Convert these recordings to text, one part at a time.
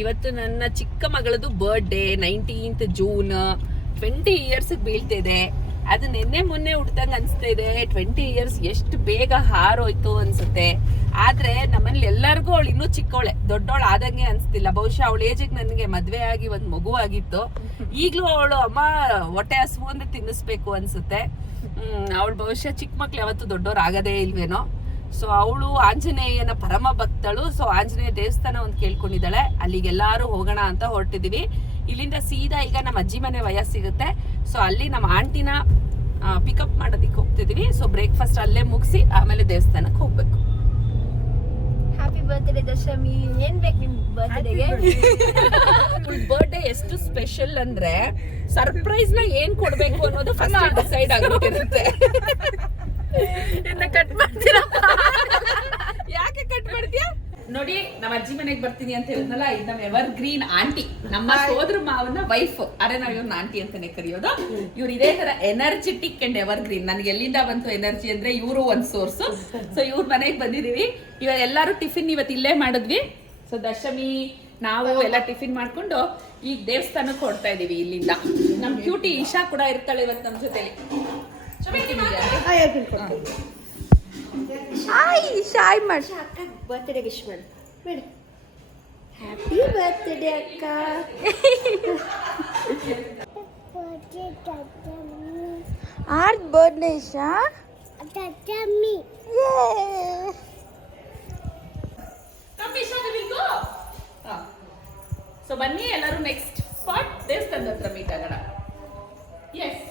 ಇವತ್ತು ನನ್ನ ಚಿಕ್ಕ ಮಗಳದು ಬರ್ಡೇ 19th ಜೂನ್ 20 ಇಯರ್ಸ್ ಬೀಳ್ತಿದೆ. ಅದು ನಿನ್ನೆ ಮೊನ್ನೆ ಹುಡ್ದಂಗ ಅನ್ಸ್ತಾ ಇದೆ. 20 ಇಯರ್ಸ್ ಎಷ್ಟು ಬೇಗ ಹಾರೋಯ್ತು ಅನ್ಸುತ್ತೆ. ಆದ್ರೆ ನಮ್ಮಲ್ಲಿ ಎಲ್ಲರಿಗೂ ಅವಳು ಇನ್ನೂ ಚಿಕ್ಕವಳೆ, ದೊಡ್ಡವಳು ಆದಂಗೆ ಅನ್ಸ್ತಿಲ್ಲ. ಬಹುಶಃ ಅವಳ ಏಜಿಗೆ ನನಗೆ ಮದ್ವೆ ಆಗಿ ಒಂದ್ ಮಗು ಆಗಿತ್ತು. ಈಗ್ಲೂ ಅವಳು ಅಮ್ಮ ಹೊಟ್ಟೆ ಹಸುವು ಅಂದ್ರೆ ತಿನ್ನಿಸ್ಬೇಕು ಅನ್ಸುತ್ತೆ. ಅವಳು ಬಹುಶಃ ಚಿಕ್ಕ ಮಕ್ಳು ಯಾವತ್ತು ದೊಡ್ಡವ್ರು ಆಗದೇ ಇಲ್ವೇನೋ. ಸೊ ಅವಳು ಆಂಜನೇಯನ ಪರಮ ಭಕ್ತಳು. ಸೊ ಆಂಜನೇಯ ದೇವಸ್ಥಾನ ಒಂದು ಕೇಳ್ಕೊಂಡಿದ್ದಾಳೆ, ಅಲ್ಲಿಗೆಲ್ಲಾರು ಹೋಗೋಣ ಅಂತ ಹೊರಟಿದೀವಿ. ಇಲ್ಲಿಂದ ಸೀದಾ ಈಗ ನಮ್ಮ ಅಜ್ಜಿ ಮನೆ ವಯಸ್ಸು ಸಿಗುತ್ತೆ. ಸೊ ಅಲ್ಲಿ ನಮ್ಮ ಆಂಟಿನ ಪಿಕಪ್ ಮಾಡೋದಿಕ್ಕೆ ಹೋಗ್ತಿದೀವಿ. ಸೊ ಬ್ರೇಕ್ಫಾಸ್ಟ್ ಅಲ್ಲೇ ಮುಗಿಸಿ ಆಮೇಲೆ ದೇವಸ್ಥಾನಕ್ಕೆ ಹೋಗ್ಬೇಕು. ಹ್ಯಾಪಿ ಬರ್ತ್ಡೇ ದಶಮಿ. ಏನ್ ಬೇಕು ನಿಮ್ ಬರ್ತ್ಡೇಗೆ? ಬರ್ತ್ಡೇ ಎಷ್ಟು ಸ್ಪೆಷಲ್ ಅಂದ್ರೆ ಸರ್ಪ್ರೈಸ್ ನ ಏನ್ ಕೊಡ್ಬೇಕು ಅನ್ನೋದು ಫಸ್ಟ್ ಡಿಸೈಡ್ ಆಗ್ಬಿಟ್ಟಿರುತ್ತೆ. ಕಟ್ ಮಾಡ್ತೀರಾ? ಯಾಕೆ ಕಟ್ ಮಾಡ್ತೀಯಾ? ನೋಡಿ, ನಮ್ಮ ಅಜ್ಜಿ ಮನೆಗೆ ಬರ್ತೀನಿ ಅಂತ ಹೇಳಿದ್ನಲ್ಲ, ಇದು ನಮ್ಮ ಎವರ್ ಗ್ರೀನ್ ಆಂಟಿ, ನಮ್ಮ ಸೋದರ ಮಾವನ ವೈಫ್. ಅರೆ ನಾವ್ ಇವ್ರನ್ನ ಆಂಟಿ ಅಂತಾನೆ ಕರೆಯೋದು. ಇವ್ರು ಇದೇ ತರ ಎನರ್ಜೆಟಿಕ್ ಅಂಡ್ ಎವರ್ ಗ್ರೀನ್. ನನ್ಗೆ ಎಲ್ಲಿಂದ ಬಂತು ಎನರ್ಜಿ ಅಂದ್ರೆ ಇವರು ಒಂದ್ ಸೋರ್ಸ್. ಸೊ ಇವ್ರ ಮನೆಗೆ ಬಂದಿದೀವಿ. ಇವಾಗ ಎಲ್ಲಾರು ಟಿಫಿನ್ ಇವತ್ತು ಇಲ್ಲೇ ಮಾಡಿದ್ವಿ. ಸೊ ದಶಮಿ ನಾವು ಎಲ್ಲ ಟಿಫಿನ್ ಮಾಡ್ಕೊಂಡು ಈಗ ದೇವಸ್ಥಾನಕ್ಕೆ ಹೊಡ್ತಾ ಇದೀವಿ ಇಲ್ಲಿಂದ. ನಮ್ ಕ್ಯೂಟಿ ಇಶಾ ಕೂಡ ಇರ್ತಾಳೆ ಇವತ್ತು ನಮ್ ಜೊತೆಲಿ. ಶಾಯ್ ಮಾಡಿ ಅಕ್ಕ ಬರ್ತ್ಡೇ ವಿಶ್ ಮಾಡಿ ಬೇಡ. ಹ್ಯಾಪಿ ಬರ್ತ್ಡೇ ಅಕ್ಕ. Our birthday Isha. ಸೊ ಬನ್ನಿ ಎಲ್ಲರೂ ನೆಕ್ಸ್ಟ್ ಸ್ಪಾಟ್ ದೇವಸ್ಥಾನದ ಹತ್ರ ಮೀಟ್ ಆಗೋಣ. ಎಸ್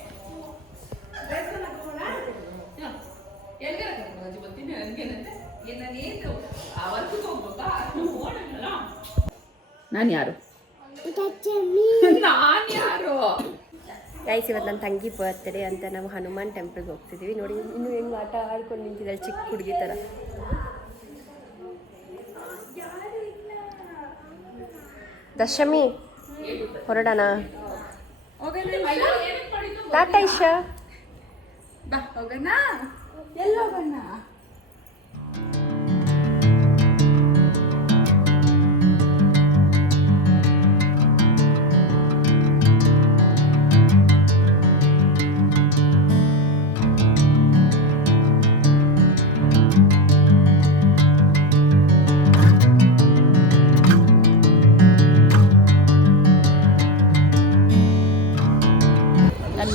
ನಾನು ಯಾರು? ಗೈಸ್, ಇವತ್ತು ನನ್ನ ತಂಗಿ ಬರ್ತ್ಡೇ ಅಂತ ನಾವು ಹನುಮಾನ್ ಟೆಂಪಲ್ಗೆ ಹೋಗ್ತಿದ್ದೀವಿ. ನೋಡಿ ಇನ್ನು ಹೆಂಗ್ ಆಟ ಆಡ್ಕೊಂಡು ನಿಂತಿದ್ದಾಳೆ ಚಿಕ್ಕ ಹುಡುಗಿ ಥರ. ದಶಮಿ ಹೊರಡೋಣ. ಟಾಟಾ ಇಶಾ. ಬಾ ಹೋಗೋಣ. ಎಲ್ಲ ಹೋಗೋಣ.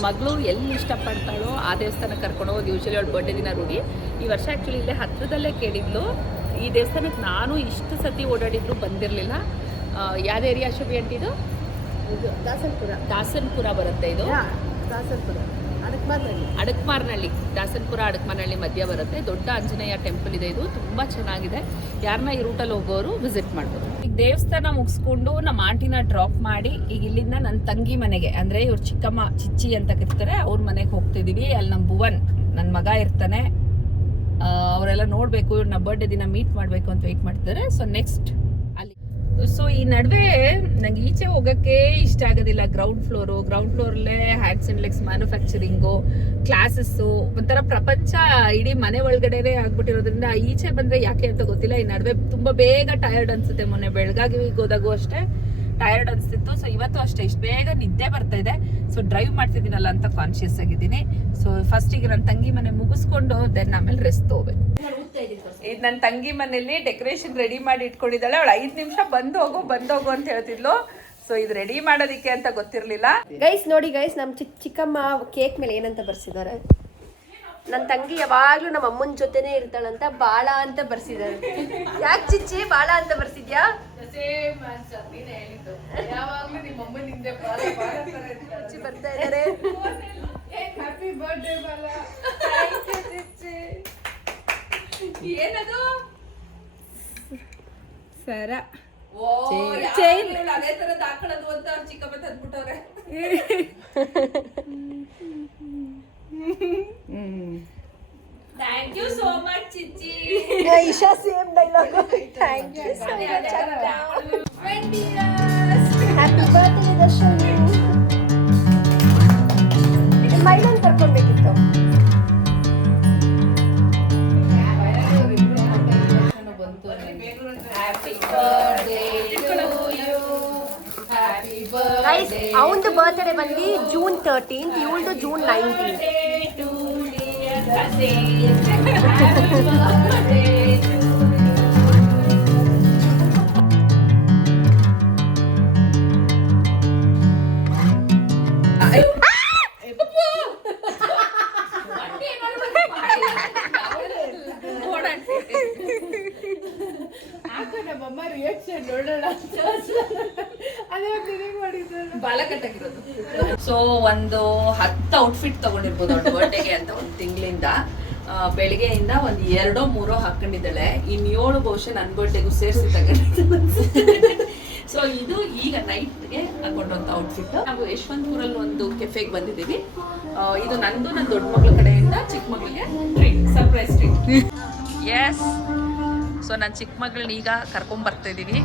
ಮಗಳು ಎಲ್ಲಿ ಇಷ್ಟಪಡ್ತಾಳೋ ಆ ದೇವಸ್ಥಾನಕ್ಕೆ ಕರ್ಕೊಂಡು ಹೋಗೋದು ಯೂಶಲಿ ಅವಳು ಬರ್ಡೇ ದಿನ ರೂಢಿ. ಈ ವರ್ಷ ಆ್ಯಕ್ಚುಲಿ ಇಲ್ಲೇ ಹತ್ರದಲ್ಲೇ ಕೇಳಿದ್ಲು. ಈ ದೇವಸ್ಥಾನಕ್ಕೆ ನಾನು ಇಷ್ಟು ಸತಿ ಓಡಾಡಿದ್ರು ಬಂದಿರಲಿಲ್ಲ. ಯಾವ್ದು ಏರಿಯಾ ಶುಭಿ ಅಂಟಿದು? ದಾಸನಪುರ ಬರುತ್ತೆ ಇದು. ಅಡಕ್ಮಾರ್ನಹಳ್ಳಿ, ದಾಸನಪುರ ಅಡಕ್ಮಾರ್ನಹಳ್ಳಿ ಮಧ್ಯ ಬರುತ್ತೆ. ದೊಡ್ಡ ಆಂಜನೇಯ ಟೆಂಪಲ್ ಇದೆ. ಇದು ತುಂಬ ಚೆನ್ನಾಗಿದೆ. ಯಾರನ್ನ ಈ ರೂಟಲ್ಲಿ ಹೋಗೋರು ವಿಸಿಟ್ ಮಾಡ್ಬೋದು. ಈಗ ದೇವಸ್ಥಾನ ಮುಗಿಸ್ಕೊಂಡು ನಮ್ಮ ಆಂಟಿನ ಡ್ರಾಪ್ ಮಾಡಿ ಈಗ ಇಲ್ಲಿಂದ ನನ್ನ ತಂಗಿ ಮನೆಗೆ, ಅಂದರೆ ಇವ್ರ ಚಿಕ್ಕಮ್ಮ ಚಿಚ್ಚಿ ಅಂತ ಕರೀತಾರೆ, ಅವ್ರ ಮನೆಗೆ ಹೋಗ್ತಿದ್ದೀವಿ. ಅಲ್ಲಿ ನಮ್ಮ ಭುವನ್ ನನ್ನ ಮಗ ಇರ್ತಾನೆ. ಅವರೆಲ್ಲ ನೋಡಬೇಕು, ಇವ್ರನ್ನ ಬರ್ಡೇ ದಿನ ಮೀಟ್ ಮಾಡಬೇಕು ಅಂತ ವೆಯ್ಟ್ ಮಾಡ್ತಿದ್ದಾರೆ. ಸೊ ನೆಕ್ಸ್ಟ್ ಅಲ್ಲಿ. ಸೊ ಈ ನಡುವೆ ನಂಗೆ ಈಚೆ ಹೋಗೋಕ್ಕೆ ಇಷ್ಟ ಆಗೋದಿಲ್ಲ. ಗ್ರೌಂಡ್ ಫ್ಲೋರಲ್ಲೇ hands and legs manufacturing, classes, ಒಂಥರ ಪ್ರಪಂಚ ಇಡೀ ಮನೆ ಒಳಗಡೆನೇ ಆಗ್ಬಿಟ್ಟಿರೋದ್ರಿಂದ ಈಚೆ ಬಂದರೆ ಯಾಕೆ ಅಂತ ಗೊತ್ತಿಲ್ಲ. ಈ ನಡುವೆ ತುಂಬ ಬೇಗ ಟಯರ್ಡ್ ಅನಿಸುತ್ತೆ. ಮೊನ್ನೆ ಬೆಳಗಾಗಿಗೆ ಹೋದಾಗೂ ಅಷ್ಟೇ ಟಯರ್ಡ್ ಅನಿಸ್ತಿತ್ತು. ಸೊ ಇವತ್ತು ಅಷ್ಟೇ ಇಷ್ಟು ಬೇಗ ನಿದ್ದೆ ಬರ್ತಾ ಇದೆ. ಸೊ ಡ್ರೈವ್ ಮಾಡ್ತಿದ್ದೀನಲ್ಲ ಅಂತ ಕಾನ್ಶಿಯಸ್ ಆಗಿದ್ದೀನಿ. ಸೊ ಫಸ್ಟಿಗೆ ನನ್ನ ತಂಗಿ ಮನೆ ಮುಗಿಸ್ಕೊಂಡು ದೆನ್ ಆಮೇಲೆ ರೆಸ್ಟ್ ತಗೋಬೇಕು. ಇದು ನನ್ನ ತಂಗಿ ಮನೆಯಲ್ಲಿ ಡೆಕೋರೇಷನ್ ರೆಡಿ ಮಾಡಿ ಇಟ್ಕೊಂಡಿದ್ದಾಳೆ. ಅವಳು 5 ನಿಮಿಷ ಬಂದು ಹೋಗು ಅಂತ ಹೇಳ್ತಿದ್ಲು. ಸೊ ಇದು ರೆಡಿ ಮಾಡೋದಿಕ್ಕೆ ಅಂತ ಗೊತ್ತಿರಲಿಲ್ಲ. ಗೈಸ್ ನೋಡಿ ಗೈಸ್, ನಮ್ಮ ಚಿಕ್ಕಮ್ಮ ಕೇಕ್ ಮೇಲೆ ಏನಂತ ಬರ್ಸಿದ್ದಾರೆ. ನನ್ನ ತಂಗಿ ಯಾವಾಗ್ಲೂ ನಮ್ಮ ಅಮ್ಮನ ಜೊತೆನೇ ಇರ್ತಾಳಂತ ಬಾಳ ಅಂತ ಬರ್ಸಿದ್ದಾರೆ. ಯಾಕೆ ಚಿಚ್ಚಿ ಬಾಳ ಅಂತ ಬರ್ಸಿದ್ಯಾ? ಬರ್ತಾ ಇದ್ದಾರೆ. ಏನದು? ಸರ ಚೈನ್ ಅದೇ ತರ ಹಾಕೊಳ್ಳೋದು ಅಂತ ಅವ್ರು ಚಿಕ್ಕಮ್ಮ ತಂದ್ಬಿಟ್ಟವ್ರೆ. ಥ್ಯಾಂಕ್ ಯು ಸೋ ಮಚ್ ಚಿಚ್ಚಿ. Isha same dialogue. Thank you so much. 20 years. Happy birthday Dashami. ಮೈಲನ್ ಕರ್ಕೊಂಡ್ಬೇಕಿತ್ತು. Happy birthday to you. Guys ಅವನದು ಬರ್ತ್ಡೇ ಬಂದು June 13th, ಇವಳದು June 19th. ಸೊ ಒಂದು 10 ಔಟ್ಫಿಟ್ ತಗೊಂಡಿರ್ಬೋದು ಅವ್ರ ಬರ್ಡೇಗೆ ಅಂತ ಒಂದು ತಿಂಗಳಿಂದ. ಬೆಳಿಗ್ಗೆಯಿಂದ ಒಂದು 2-3 ಹಾಕೊಂಡಿದ್ದಾಳೆ. ಇನ್ 7 ಬಹುಶಃ ನನ್ನ ಬರ್ಡೇಗೂ ಸೇರಿಸಿ ತಗೊಂಡಿದ್ದೆ. ಸೊ ಇದು ಈಗ ನೈಟ್ಗೆ ಹಾಕೊಂಡಂತ ಔಟ್ಫಿಟ್. ನಾವು ಯಶವಂತಪುರಲ್ಲಿ ಒಂದು ಕೆಫೆಗೆ ಬಂದಿದ್ದೀವಿ. ಇದು ನಂದು ನನ್ನ ದೊಡ್ಡ ಮಗಳ ಕಡೆಯಿಂದ ಚಿಕ್ಕ ಮಗಳಿಗೆ treat, surprise treat. Yes, so ನನ್ನ ಚಿಕ್ಕ ಮಗಳನ್ನ ಈಗ ಕರ್ಕೊಂಡ್ ಬರ್ತಾ ಇದೀವಿ.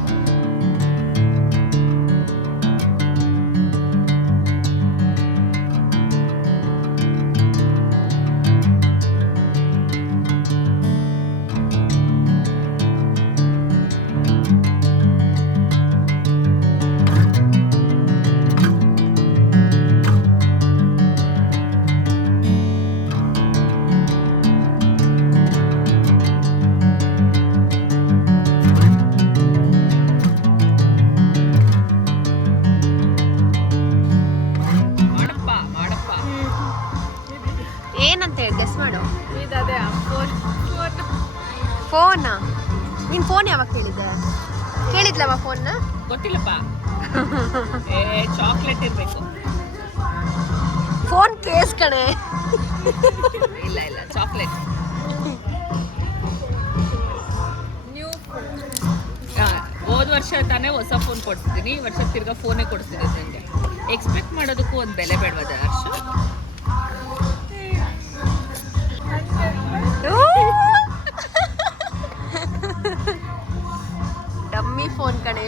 ಏನಂತ ಹೇಳಿ ಗೆಸ್ ಮಾಡು. ಫೋನಾ? ನಿನ್ ಫೋನ್ ಯಾವಾಗ ಕೇಳಿದ್ಲವ ಫೋನ್ನ? ಗೊತ್ತಿಲ್ಲಪ್ಪ. ಚಾಕ್ಲೇಟ್ ಇರ್ಬೇಕು. ಫೋನ್ ಕೇಸ್ ಕಣೆ. ಇಲ್ಲ ಚಾಕ್ಲೇಟ್. ಹೋದ ವರ್ಷ ತಾನೇ ಹೊಸ ಫೋನ್ ಕೊಡ್ತಿದ್ದೀನಿ, ಈ ವರ್ಷ ತಿರ್ಗಾ ಫೋನೇ ಕೊಡ್ತಿದ್ದೀನಿ. ನನಗೆ ಎಕ್ಸ್ಪೆಕ್ಟ್ ಮಾಡೋದಕ್ಕೂ ಒಂದು ಬೆಲೆ ಬೇಡವಾದ ಹರ್ಷ. ಡಮ್ಮಿ ಫೋನ್ ಕಣೆ.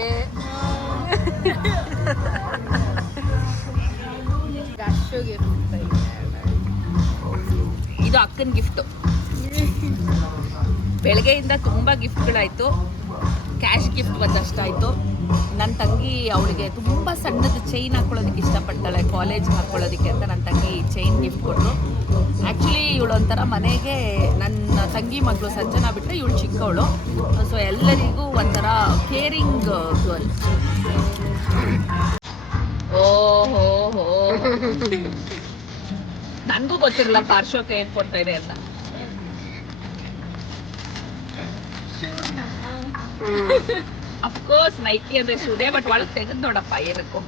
ಇದು ಅಕ್ಕನ ಗಿಫ್ಟು. ಬೆಳಗ್ಗೆಯಿಂದ ತುಂಬ ಗಿಫ್ಟ್ಗಳಾಯಿತು. Cash gift ಒಂದಷ್ಟಾಯಿತು. ನನ್ನ ತಂಗಿ ಅವಳಿಗೆ ತುಂಬ ಸಣ್ಣದ ಚೈನ್ ಹಾಕ್ಕೊಳ್ಳೋದಕ್ಕೆ ಇಷ್ಟಪಡ್ತಾಳೆ, ಕಾಲೇಜ್ಗೆ ಹಾಕ್ಕೊಳ್ಳೋದಕ್ಕೆ ಅಂತ ನನ್ನ ತಂಗಿ ಚೈನ್ ಗಿಫ್ಟ್ ಕೊಟ್ಟರು. ಆ್ಯಕ್ಚುಲಿ ಇವಳು ಒಂಥರ ಮನೆಗೆ ನನ್ನ ತಂಗಿ ಮಗಳು ಸಂಜನಾ ಬಿಟ್ಟರೆ ಇವಳು ಚಿಕ್ಕವಳು. ಸೊ ಎಲ್ಲರಿಗೂ ಒಂಥರ ಕೇರಿಂಗ್ ಗರ್ಲ್. ಓಹೋ ಹೋ, ನನಗೂ ಗೊತ್ತಿರಲ್ಲ ಪಾರ್ಶ್ವಕ್ಕೆ ಏನು ಕೊಡ್ತಾ ಇದೆ ಅಂತ. ಅಫ್ಕೋರ್ಸ್ ನೈಕಿ ಅಂದ್ರೆ ಶೂದೆ, ಬಟ್ ಒಳಗೆ ತೆಗೆದು ನೋಡಪ್ಪ ಏನಕ್ಕೂ.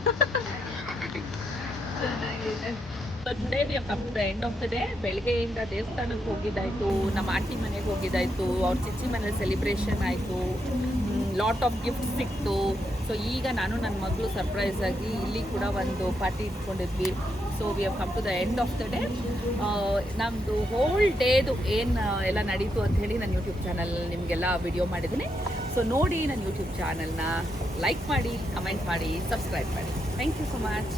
Today we have come to the end of the day. ಬೆಳಗ್ಗೆಯಿಂದ ದೇವಸ್ಥಾನಕ್ಕೆ ಹೋಗಿದ್ದಾಯಿತು, ನಮ್ಮ ಆಂಟಿ ಮನೆಗೆ ಹೋಗಿದ್ದಾಯಿತು, ಅವ್ರ ಚಿಚ್ಚಿ ಮನೇಲಿ ಸೆಲಿಬ್ರೇಷನ್ ಆಯಿತು, ಲಾಟ್ ಆಫ್ ಗಿಫ್ಟ್ ಸಿಕ್ತು. ಸೊ ಈಗ ನಾನು ನನ್ನ ಮಗಳು ಸರ್ಪ್ರೈಸ್ ಆಗಿ ಇಲ್ಲಿ ಕೂಡ ಒಂದು ಪಾರ್ಟಿ ಇಟ್ಕೊಂಡಿದ್ವಿ. So we have come to the end of the day. ನಮ್ಮದು ಹೋಲ್ ಡೇದು ಏನು ಎಲ್ಲ ನಡೀತು ಅಂತ ಹೇಳಿ ನನ್ನ ಯೂಟ್ಯೂಬ್ ಚಾನಲ್ ನಿಮಗೆಲ್ಲ ವಿಡಿಯೋ ಮಾಡಿದ್ದೀನಿ. ಸೊ ನೋಡಿ ನನ್ನ ಯೂಟ್ಯೂಬ್ ಚಾನಲ್ನ ಲೈಕ್ ಮಾಡಿ, ಕಮೆಂಟ್ ಮಾಡಿ, ಸಬ್ಸ್ಕ್ರೈಬ್ ಮಾಡಿ. Thank you so much.